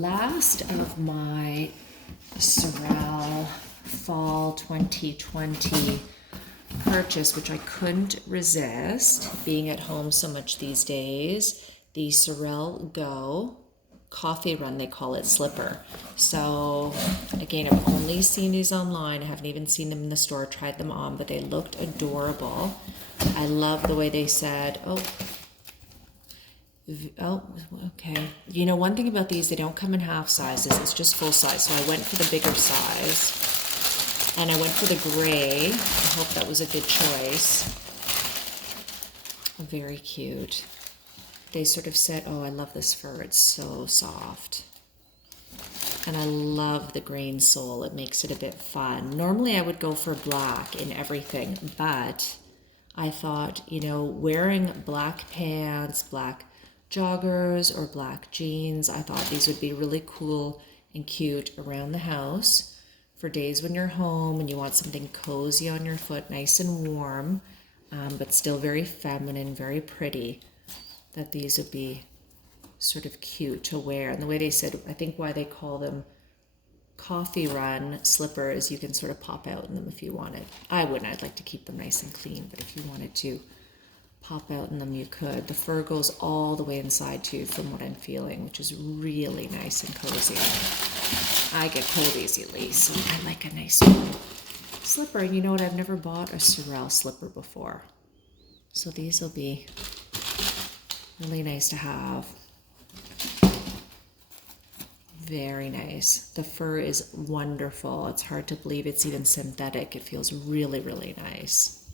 last of my Sorel fall 2020 purchase, which I couldn't resist being at home so much these days, the Sorel Go coffee run, they call it, slipper. So again, I've only seen these online. I haven't even seen them in the store, tried them on, but they looked adorable. I love the way they said, oh, okay. You know, one thing about these, they don't come in half sizes. It's just full size. So I went for the bigger size, and I went for the gray. I hope that was a good choice. Very cute. They sort of said, oh, I love this fur. It's so soft. And I love the green sole. It makes it a bit fun. Normally I would go for black in everything, but I thought, you know, wearing black pants, black joggers, or black jeans, I thought these would be really cool and cute around the house for days when you're home and you want something cozy on your foot, nice and warm, but still very feminine, very pretty. That these would be sort of cute to wear. And the way they said, I think why they call them coffee run slippers, you can sort of pop out in them if you wanted. I wouldn't. I'd like to keep them nice and clean, but if you wanted to pop out in them, you could. The fur goes all the way inside too, from what I'm feeling, which is really nice and cozy. I get cold easily, so I like a nice slipper. And you know what? I've never bought a Sorel slipper before. So these will be really nice to have. Very nice. The fur is wonderful. It's hard to believe it's even synthetic. It feels really, really nice.